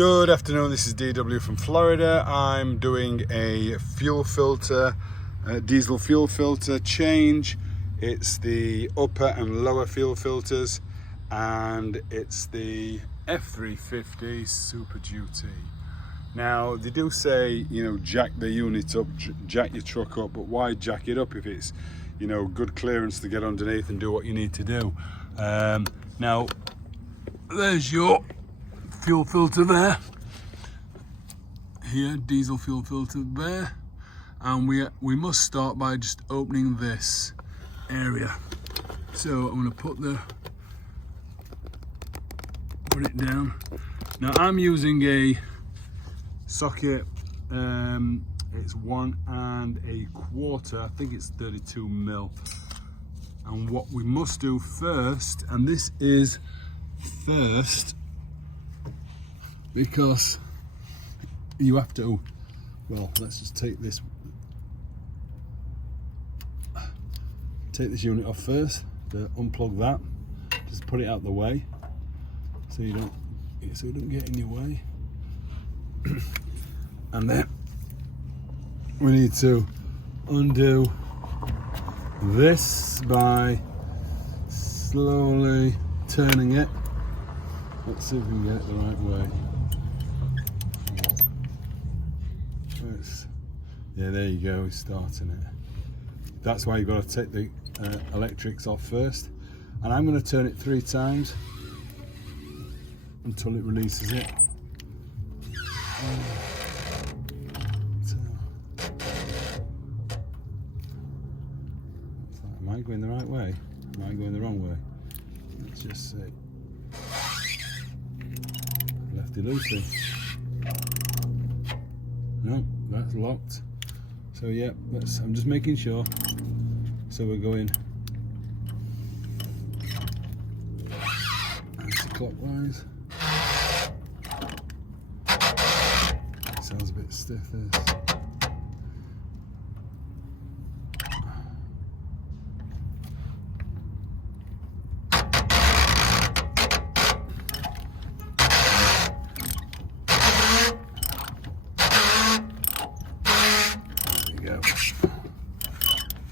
Good afternoon, this is DW from Florida. I'm doing a fuel filter, diesel fuel filter change. It's the upper and lower fuel filters, and it's the F350 Super Duty. Now, they do say, jack the unit up, jack your truck up, but why jack it up if it's, good clearance to get underneath and do what you need to do? Now, there's your fuel filter there. Here, diesel fuel filter there. And we must start by just opening this area. So I'm going to put it down. Now I'm using a socket. It's 1 1/4. I think it's 32 mil. And what we must do first, and this is first because you have to, well, let's just take this unit off first, unplug that, just put it out the way so it doesn't get in your way. And then we need to undo this by slowly turning it. Let's see if we can get it the right way. Yeah, there you go, it's starting it. That's why you've got to take the electrics off first. And I'm going to turn it 3 times until it releases it. Am I going the right way? Am I going the wrong way? Let's just see. Lefty loosey. No, that's locked. So yeah, I'm just making sure. So we're going anti-clockwise. Sounds a bit stiff, this.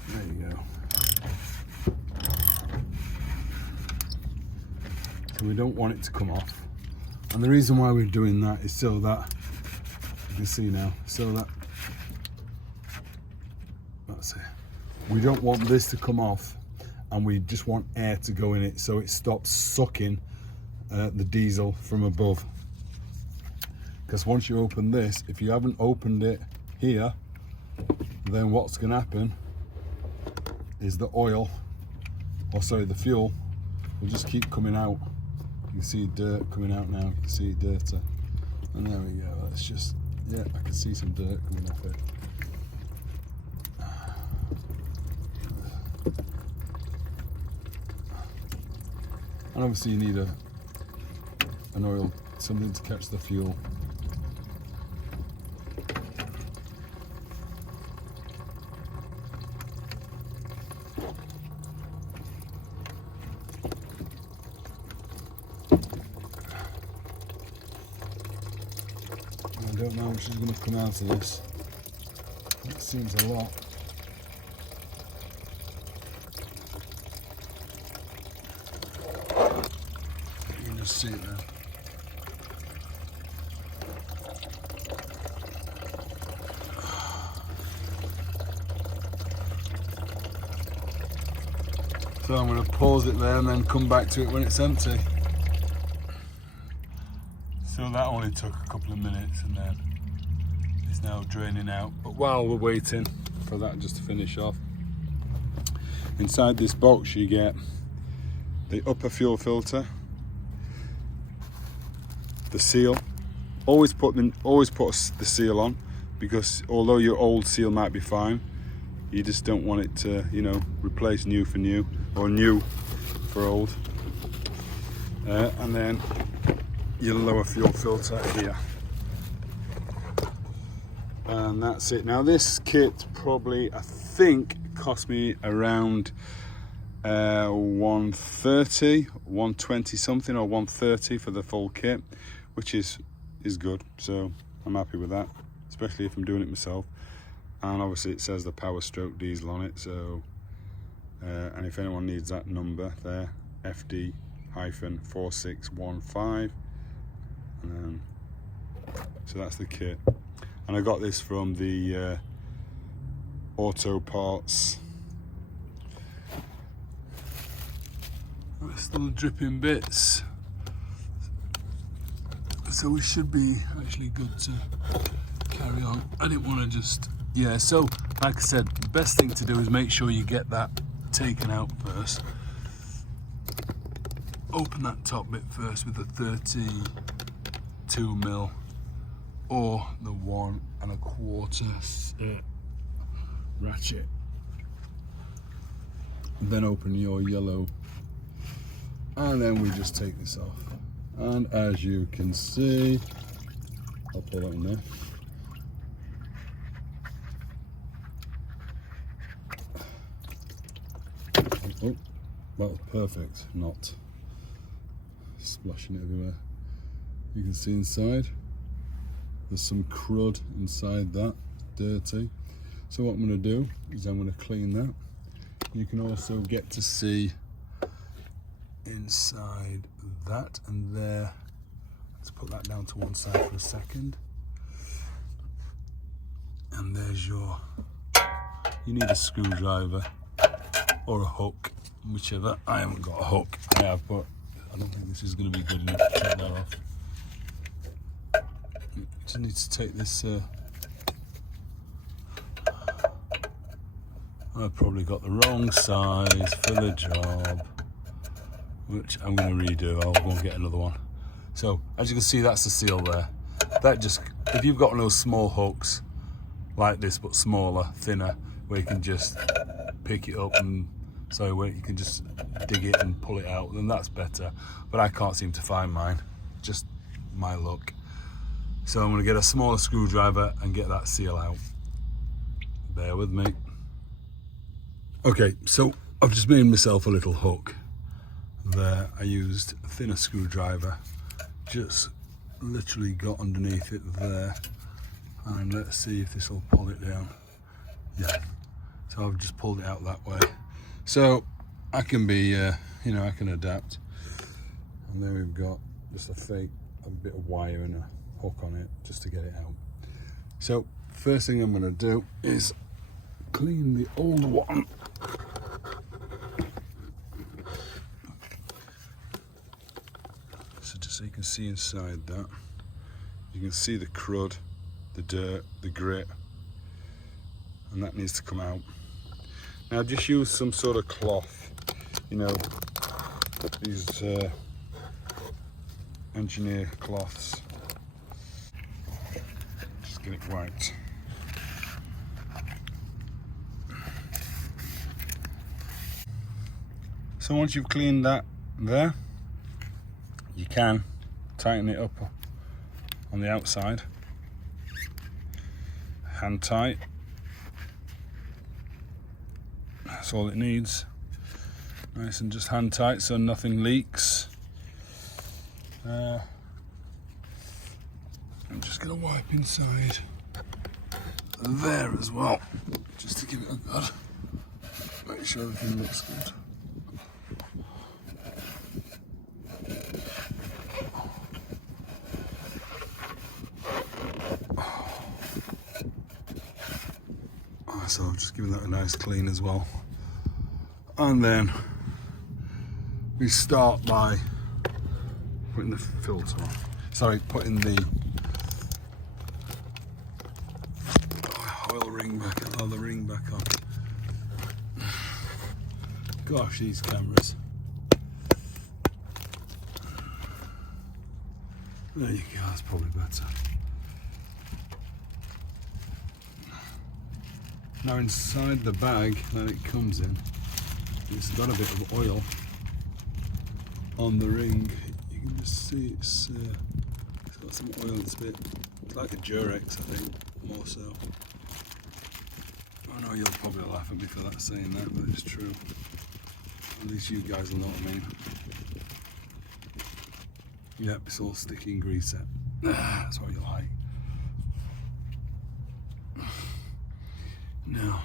There you go. So we don't want it to come off. And the reason why we're doing that is so that, you can see now, so that, that's it. We don't want this to come off, and we just want air to go in it so it stops sucking the diesel from above. Because once you open this, if you haven't opened it here, then what's going to happen is the oil, or sorry, the fuel will just keep coming out. You can see dirt coming out now, you can see it dirty. And there we go, let's just, yeah, I can see some dirt coming off it. And obviously you need an oil, something to catch the fuel. I don't know how much is going to come out of this. It seems a lot. You can just see it there. So I'm going to pause it there and then come back to it when it's empty. So that only took a couple of minutes, and then it's now draining out. But while we're waiting for that just to finish off, inside this box you get the upper fuel filter, the seal. Always put the seal on, because although your old seal might be fine, you just don't want it to, replace new for new, or new for old. And then your lower fuel filter here, and that's it. Now this kit probably, I think, cost me around 130, 120 something, or 130 for the full kit, which is is good, so I'm happy with that, especially if I'm doing it myself. And obviously it says the Power Stroke diesel on it, so and if anyone needs that number there, FD-4615, so that's the kit. And I got this from the Auto Parts. We're still dripping bits, so we should be actually good to carry on. I didn't want to just, yeah, so like I said, the best thing to do is make sure you get that taken out first. Open that top bit first with the 32mm or the 1 1/4 ratchet. Then open your yellow, and then we just take this off. And as you can see, I'll pull that in there. Oh, that was perfect, not splashing it everywhere. You can see inside, there's some crud inside that, dirty. So what I'm going to do is I'm going to clean that. You can also get to see inside that and there. Let's put that down to one side for a second. And there's your, you need a screwdriver or a hook, whichever. I haven't got a hook, I have, but I don't think this is going to be good enough to take that off. You just need to take this, I've probably got the wrong size for the job, which I'm going to redo. I'll go and get another one. So as you can see, that's the seal there. That just, if you've got one of those small hooks like this but smaller, thinner, where you can just pick it up and so where you can just dig it and pull it out, then that's better. But I can't seem to find mine, just my luck. So I'm going to get a smaller screwdriver and get that seal out. Bear with me. Okay, so I've just made myself a little hook there. I used a thinner screwdriver, just literally got underneath it there, and let's see if this will pull it down. Yeah, so I've just pulled it out that way. So I can be, you know, I can adapt. And then we've got just a bit of wire and a hook on it just to get it out. So first thing I'm going to do is clean the old one. So just so you can see inside that, you can see the crud, the dirt, the grit, and that needs to come out. Now just use some sort of cloth, you know, these engineer cloths. Just get it right. So once you've cleaned that there, you can tighten it up on the outside, hand tight. That's all it needs. Nice and just hand tight so nothing leaks. I'm just going to wipe inside there as well, just to give it a good, make sure everything looks good. So I've just given that a nice clean as well. And then we start by putting the filter on. Sorry, putting the oil ring back on, the ring back on. Gosh, these cameras. There you go, that's probably better. Now inside the bag that it comes in, it's got a bit of oil on the ring. You can just see it's got some oil. It's like a Durex, I think, more so. I know you'll probably laugh at me for that, saying that, but it's true. At least you guys will know what I mean. Yep, it's all sticky and grease set. That's what you like. Now,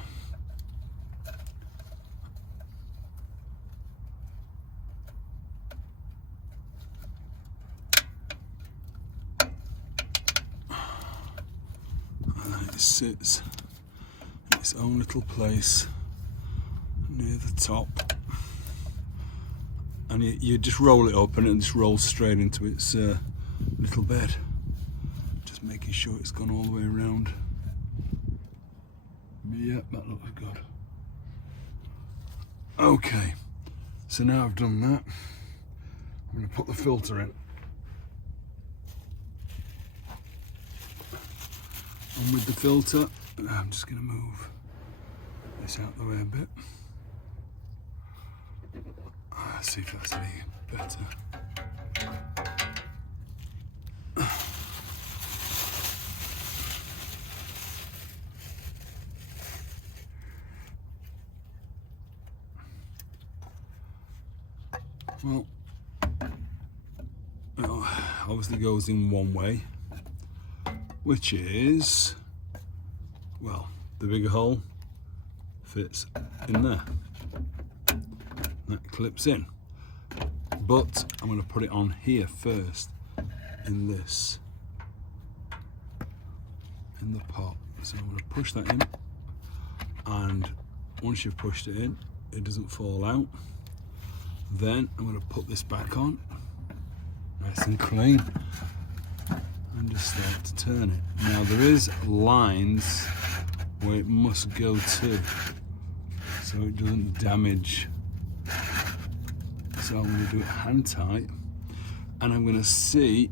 it sits in its own little place near the top, and you just roll it up and it just rolls straight into its little bed, just making sure it's gone all the way around. Yep, that looks good. Okay, so now I've done that, I'm going to put the filter in. And with the filter, I'm just going to move this out the way a bit. Let's see if that's any better. Well, it obviously goes in one way, which is, well, the bigger hole fits in there. That clips in. But I'm going to put it on here first, in this, in the pot. So I'm going to push that in, and once you've pushed it in, it doesn't fall out. Then I'm going to put this back on, nice and clean, and just start to turn it. Now there is lines where it must go to, so it doesn't damage. So I'm going to do it hand tight, and I'm going to see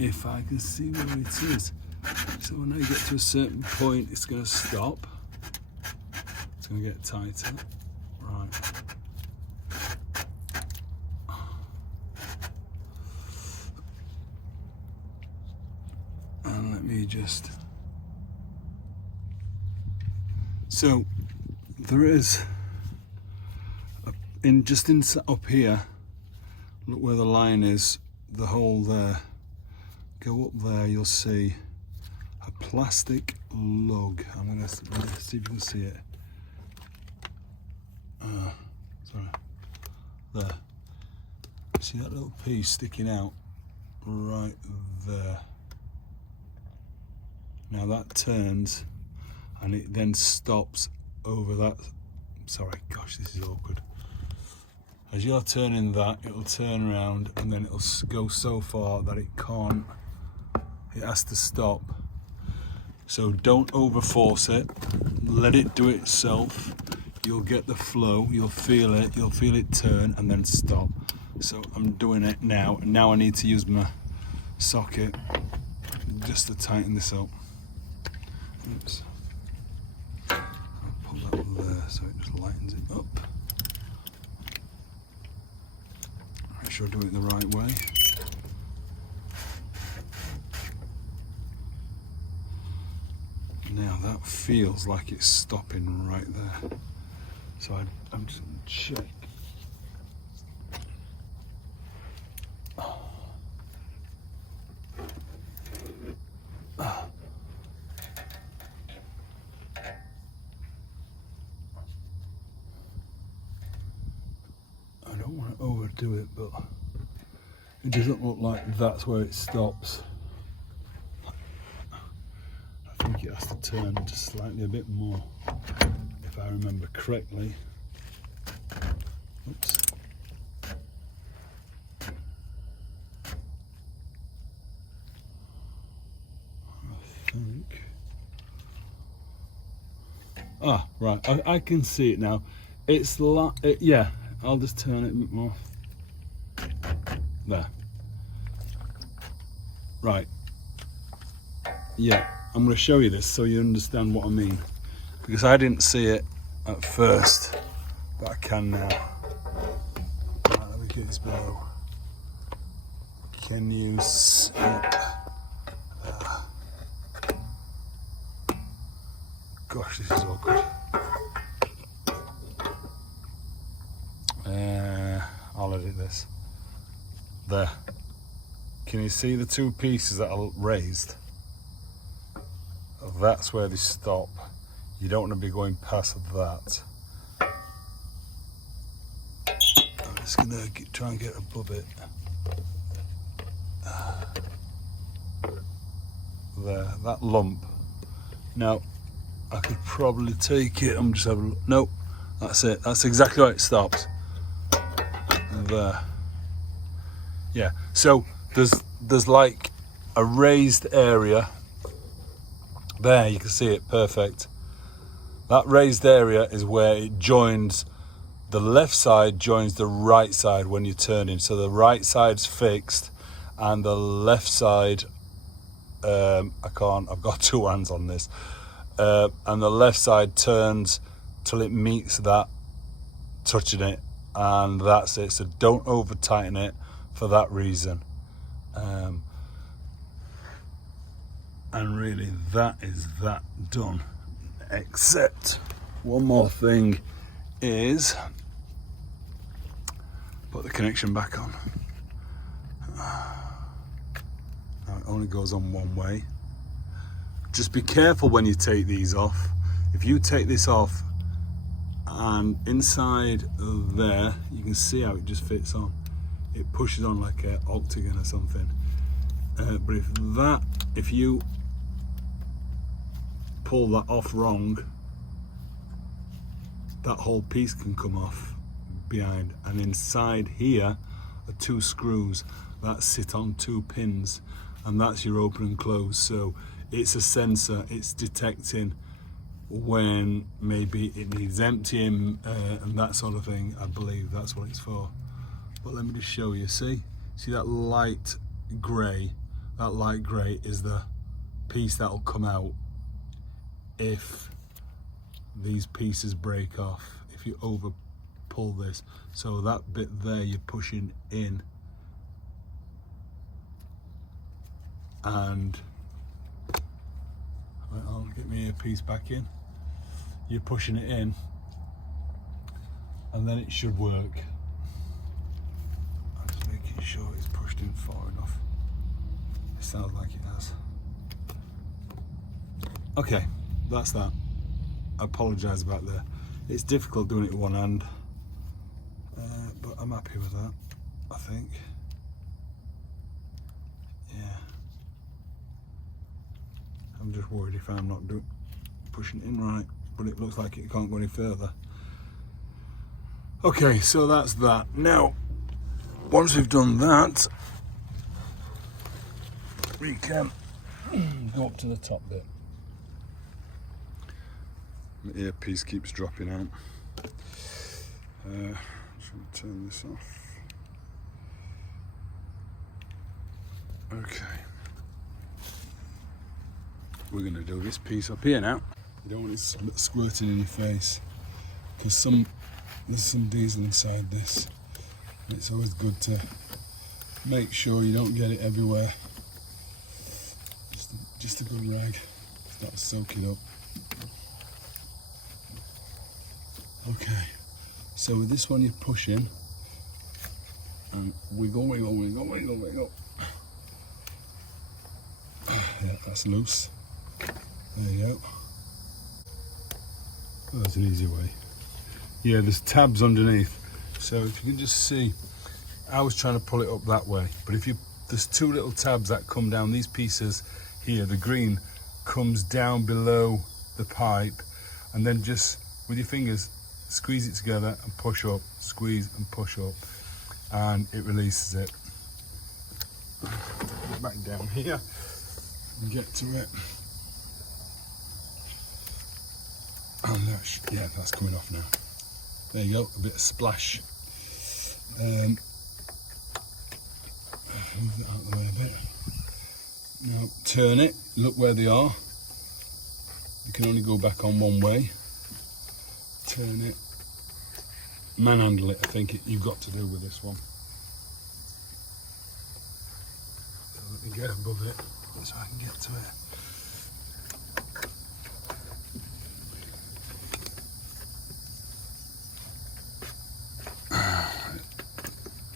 if I can see where it is. So when I get to a certain point, it's going to stop. It's going to get tighter. Right. And let me just... So there is... up here, look where the line is, the hole there. Go up there, you'll see a plastic lug. I'm gonna see if you can see it. Sorry, there. See that little piece sticking out right there. Now that turns, and it then stops over that. Sorry, gosh, this is awkward. As you're turning that, it'll turn around and then it'll go so far that it can't, it has to stop. So don't overforce it, let it do it itself. You'll get the flow, you'll feel it turn and then stop. So I'm doing it now, and now I need to use my socket just to tighten this up. Oops. I'll put that there so it just lightens it up. Make sure I do it the right way. Now that feels like it's stopping right there. So I'm just going to check. I don't want to overdo it, but it doesn't look like that's where it stops. I think it has to turn just slightly a bit more, if I remember correctly. Oops. I think. Ah, right. I can see it now. It's like, yeah. I'll just turn it a bit more. There. Right. Yeah, I'm going to show you this so you understand what I mean. Because I didn't see it at first, but I can now. Right, let me get this below. Can you see it? Gosh, this is awkward. I'll edit this. There. Can you see the two pieces that are raised? That's where they stop. You don't want to be going past that. I'm just gonna try and get above it. There, that lump. Now, I could probably take it. I'm just having a look. Nope, that's it. That's exactly where it stops. There. Yeah. So there's like a raised area. There, you can see it perfect. That raised area is where it joins. The left side joins the right side when you're turning. So the right side's fixed, and the left side. I've got two hands on this. And the left side turns till it meets that, touching it, and that's it. So don't over tighten it for that reason. And really that is that done. Except one more thing is put the connection back on. Now it only goes on one way. Just be careful when you take these off. If you take this off and inside there, you can see how it just fits on. It pushes on like an octagon or something. But if you pull that off wrong, that whole piece can come off behind. And inside here are two screws that sit on two pins, and that's your open and close. So it's a sensor. It's detecting when maybe it needs emptying and that sort of thing. I believe that's what it's for. But let me just show you. See that light grey? That light grey is the piece that will come out if these pieces break off, if you over pull this. So that bit there you're pushing in, and I'll get my earpiece back in. You're pushing it in, and then it should work. I'm just making sure it's pushed in far enough. It sounds like it has. Okay, that's that. I apologise about that. It's difficult doing it with one hand, but I'm happy with that, I think. Yeah. I'm just worried if I'm not pushing it in right, but it looks like it can't go any further. Okay, so that's that. Now, once we've done that, we can go up to the top bit. The earpiece keeps dropping out. Just going to turn this off. Okay. We're going to do this piece up here now. You don't want it squirting in your face, because there's some diesel inside this. And it's always good to make sure you don't get it everywhere. Just a good rag. That'll soak it up. Okay, so with this one you're pushing and wiggle. Yeah, that's loose. There you go. Oh, that's an easy way. Yeah, there's tabs underneath. So if you can just see, I was trying to pull it up that way, but there's two little tabs that come down. These pieces here, the green comes down below the pipe, and then just with your fingers squeeze it together and push up, squeeze and push up, and it releases it. Back down here and get to it. And that's coming off now. There you go, a bit of splash. Move that out of the way a bit. Now turn it, look where they are. You can only go back on one way. Turn it, manhandle it, I think you've got to do with this one. So let me get above it so I can get to it.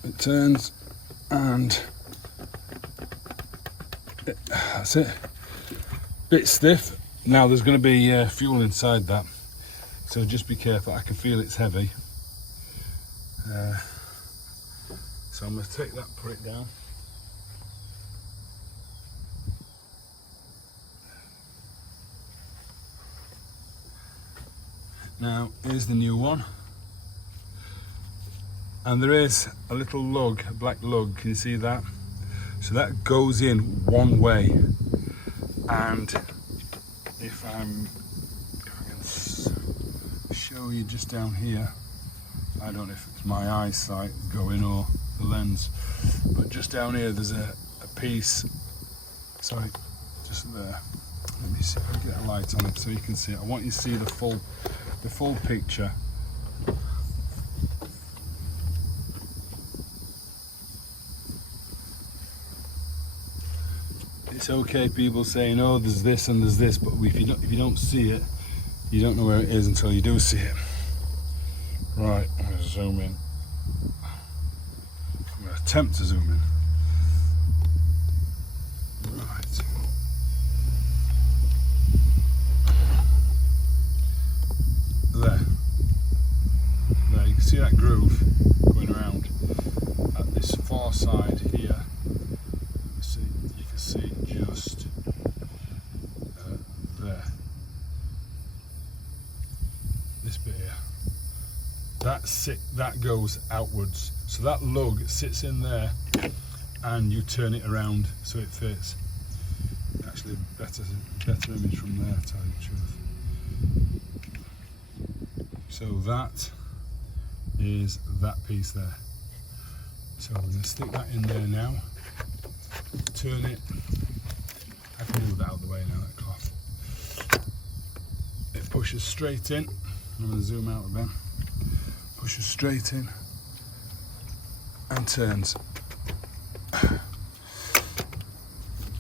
It turns and That's it. Bit stiff. Now there's going to be fuel inside that, so just be careful. I can feel it's heavy. So I'm going to take that, put it down. Now here's the new one, and there is a little lug, a black lug, can you see that? So that goes in one way, and if I can show you just down here, I don't know if it's my eyesight going or the lens, but just down here there's a piece, sorry, just there. Let me see if I can get a light on it so you can see it. I want you to see the full picture. It's okay people saying, oh, there's this and there's this, but if you don't see it, you don't know where it is until you do see it. Right, I'm going to zoom in. I'm going to attempt to zoom in. Right. There, you can see that groove going around at this far side here. You can see just there, this bit here. That goes outwards, so that lug sits in there, and you turn it around so it fits. Actually, better image from there, to tell you the truth. So that is that piece there. So we're going to stick that in there now, turn it. I can move that out of the way now, that cloth. It pushes straight in. I'm going to zoom out a bit. Pushes straight in and turns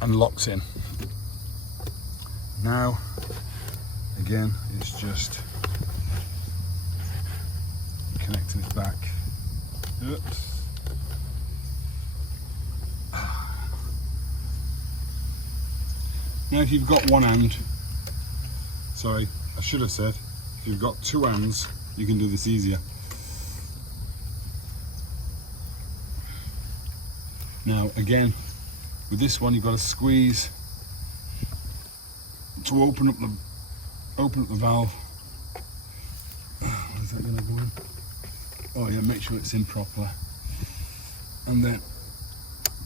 and locks in. Now, again, it's just connecting it back. Oops. Now if you've got one hand, sorry, I should have said, if you've got two hands, you can do this easier. Now again, with this one you've got to squeeze to open up the valve. Is that going to go in? Oh yeah, make sure it's in properly, and then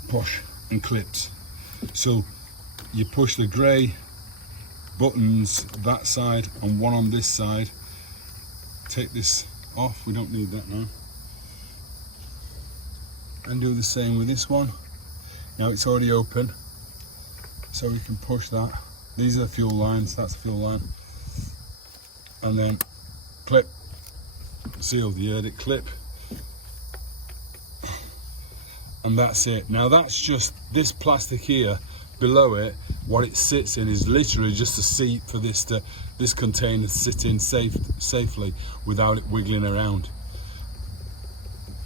push and clips. So you push the grey buttons that side and one on this side. Take this off, we don't need that now. And do the same with this one. Now it's already open, so we can push that. These are the fuel lines, that's the fuel line. And then clip, sealed, you heard it, clip. And that's it. Now that's just this plastic here. Below it, what it sits in is literally just a seat for this container to sit in safely without it wiggling around.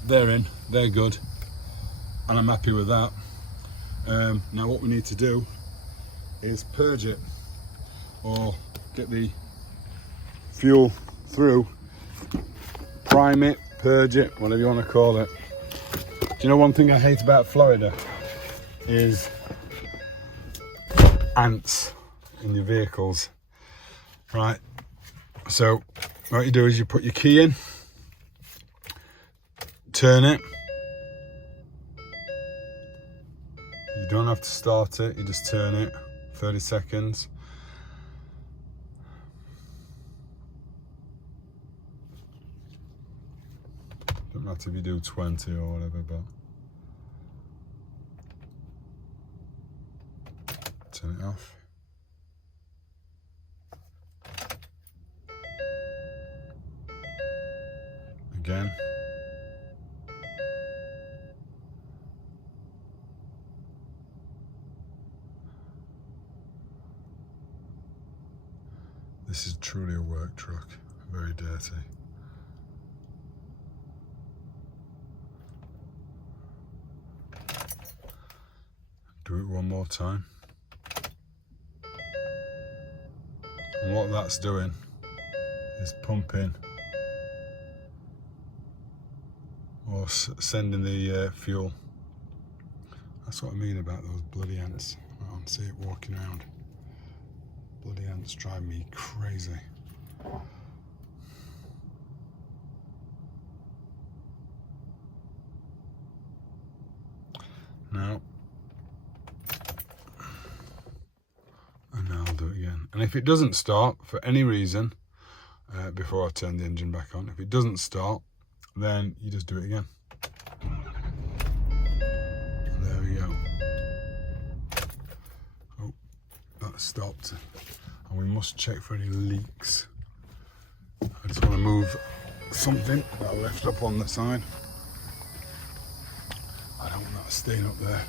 They're in, they're good, and I'm happy with that. Now what we need to do is purge it, or get the fuel through, prime it, purge it, whatever you want to call it. Do you know one thing I hate about Florida is ants in your vehicles, right? So what you do is you put your key in, turn it. You don't have to start it, you just turn it, 30 seconds. Don't matter if you do 20 or whatever, but turn it off. Again. This is truly a work truck, very dirty. Do it one more time. And what that's doing is pumping or sending the fuel. That's what I mean about those bloody ants. I don't see it walking around. Bloody ants drive me crazy. Now, and now I'll do it again. And if it doesn't start for any reason, before I turn the engine back on, if it doesn't start, then you just do it again. And there we go. Oh, that stopped. And we must check for any leaks. I just want to move something that I left up on the side. I don't want that staying up there.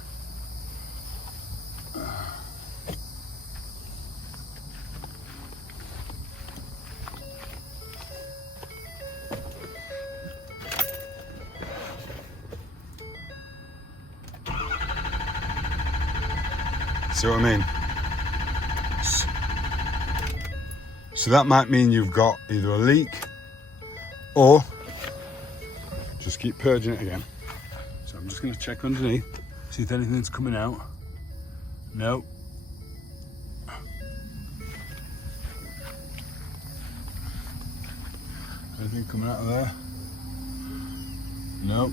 See what I mean? So that might mean you've got either a leak or just keep purging it again. So I'm just going to check underneath, see if anything's coming out. No. Anything coming out of there? No.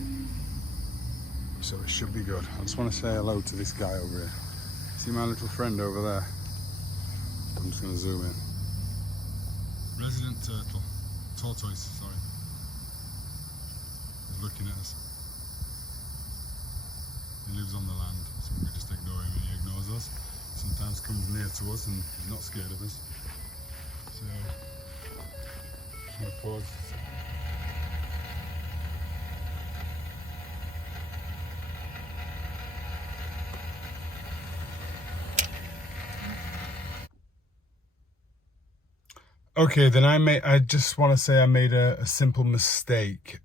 So it should be good. I just want to say hello to this guy over here. See my little friend over there? I'm just going to zoom in. Resident tortoise, sorry. He's looking at us. He lives on the land, so we just ignore him and he ignores us. Sometimes comes near to us and he's not scared of us. So, I'm going to pause. Okay, then I just want to say I made a simple mistake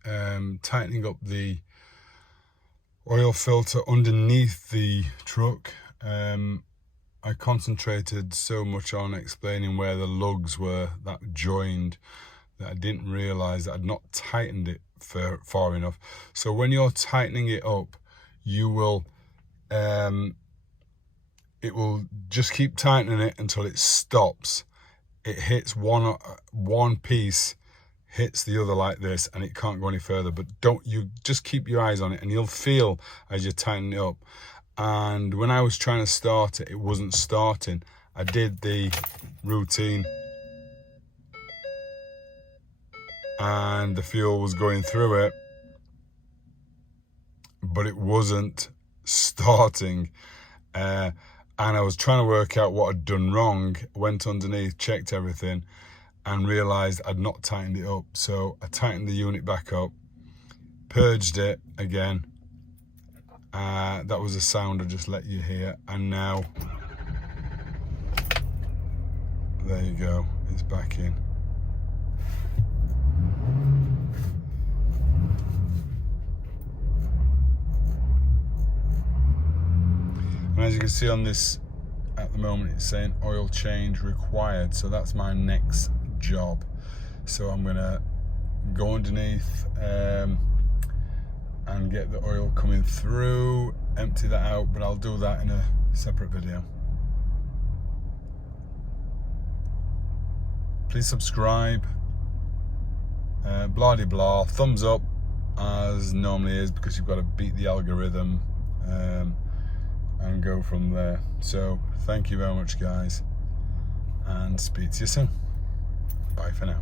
tightening up the oil filter underneath the truck. I concentrated so much on explaining where the lugs were that joined that I didn't realise that I'd not tightened it far enough. So when you're tightening it up, you will it will just keep tightening it until it stops. It hits one piece, hits the other like this, and it can't go any further. But you just keep your eyes on it, and you'll feel as you tighten it up. And when I was trying to start it, it wasn't starting. I did the routine, and the fuel was going through it, but it wasn't starting. And I was trying to work out what I'd done wrong, went underneath, checked everything, and realised I'd not tightened it up. So I tightened the unit back up, purged it again. That was a sound I just let you hear. And now, there you go, it's back in. And as you can see on this, at the moment it's saying oil change required, so that's my next job. So I'm gonna go underneath and get the oil coming through, empty that out, but I'll do that in a separate video. Please subscribe, blah de blah, thumbs up as normally is, because you've got to beat the algorithm and go from there. So thank you very much guys, and speak to you soon. Bye for now.